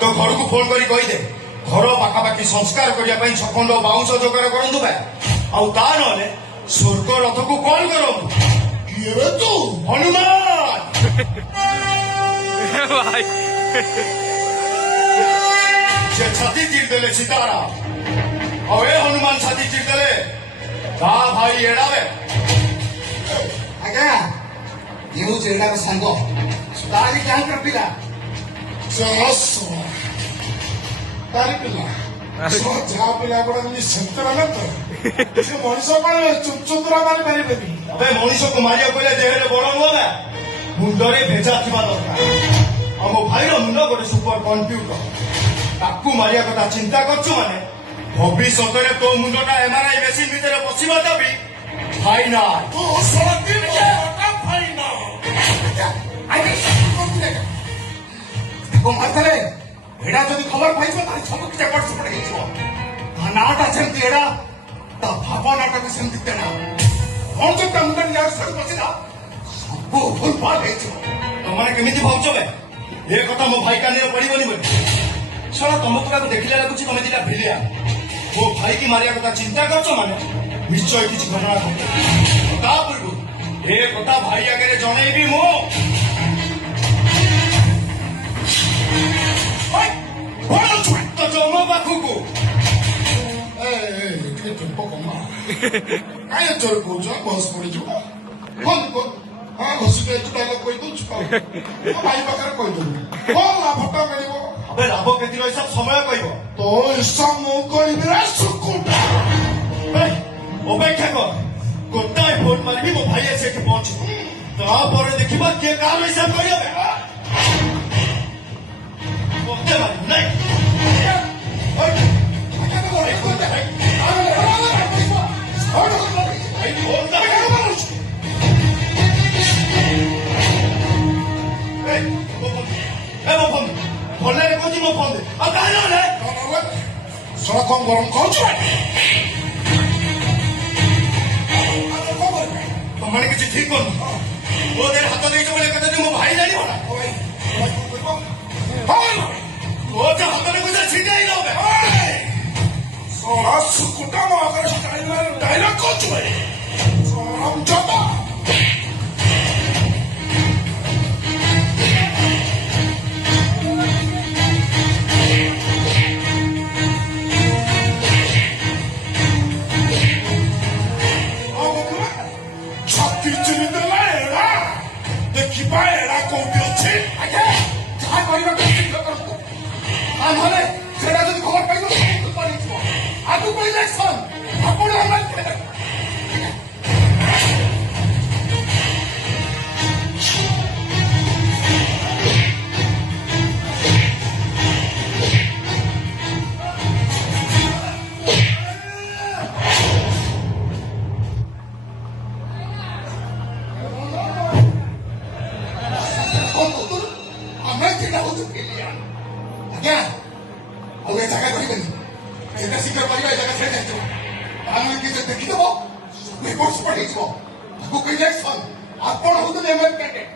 तो घर को फोन करी कही दे घर पाखापाखि संस्कार करने छखंड बाउंश जोगाड़ करूँ बे आ स्वर्ग रथ को कौन करूँ किए तू हनुमान भाई से छाती चिर देले सीतारा और ए हनुमान छाती चिर देले ता भाई एड़ावे आज्ञा यूं जेड़ा संग तारी क्या कर पिला तारी पिला जहाँ पिला गुड़ा सेंतर तो से मनीष कौन चुपचुतरा मारी पारिबेनी अबे मनीष को मारिया कहले देहरे बड़ नुह बे मुंडरे भेजा थिबा दरकार आ मो भाईर मुंड गोटे सुपर कंप्यूटर ताकू मारिया कथा चिंता करछु माने भविष्य में तो मुंडटा एमआरआई मेसिन भीतर पशिबा दाबी फाइनाल तू सड़की मोटा फाइना आगे को मारतले एडा जदि खबर पाइबो तारी सब किछ पड़ पड़ गेछो नाटा सेमती एडा ता भावनाटा भी सेमती तेना कोन जो मुंडन यार सब पछिला सब फुल पाल हेछो तमाने केमिति भावछ बे ए कथा मो भाई काने पड़िबोनी बोली साला तुमको काको देखिला लागुची तमे दिला भिलिया मो भाई की मारिया कथा चिंता करछो माने निश्चय किछ घटना घटे ता पूर्व ए कथा भाई आगे जणैबी मो तो जमो पाखुको ଟିକେ ଚୁପ କମା କାଇଁ ଚୋର କହୁଛ ବସ୍ ପଡିଯିବ ଫୋନ କର ହଁ ଘଷିକି ଏଠୁ ଡାଇଲଗ କହିଦଉଛୁ ଭାଇ ପାଖରେ କହିଦବୁ କଣ ଲାଭଟା ମିଳିବ अबे लाभ क्षतिर हिसाब समय कहब ତୋ ଇଚ୍ଛା ମୁଁ କହିବି ରେ ଶୁକୁଟା अपेक्षा कर गोटाए फोन मारबी मो भाई आसी एठी पहुंच तापर देखिबा के काम हिसाब करिबे मते मारी नहीं ସଡ଼କ ଗରମ କରୁଛୁ ତମାନେ କିଛି ଠିକ କରୁନ ମୋ ଦେହରେ ହାତ ଦେଇଛ ବୋଲି କଥା ମୋ ଭାଇ ଜାଣିବ ନା ମୋ ଯେ ହାତ ଦେଖୁଛ ଛିଣ୍ଡାଇ ନବେ ସଡ଼ା ଶୁକୁଟା ମୋ ଆଗରେ ଡାଇଲଗ କରୁଛୁ ଜମା ଦେଖିବା ଏରା କୋଉଠି ଅଛି ଆଜ୍ଞା ଯାହା କରିବାକୁ ଶୀଘ୍ର କରନ୍ତୁ ନହେଲେ ସେଟା ଯଦି ଖବର ପାଇବ ସବୁ ପଡ଼ିଯିବ ଆଗକୁ ଇଲେକ୍ସନ ଆପଣ ଆଜ୍ଞା ଆଉ ଏ ଜାଗା କରିବେନି ଯେତେ ଶୀଘ୍ର କରିବା ଏ ଜାଗା ଛାଡ଼ି ଯାଇଥିବ ତାହେଲେ କିଛି ଦେଖିଦେବ ରିପୋର୍ଟ ପଠେଇଯିବ ଆଗକୁ ଇଲେକ୍ସନ ଆପଣ ହଉଛନ୍ତି ଏମଏଲଏ କ୍ୟାଣ୍ଡିଡେଟ୍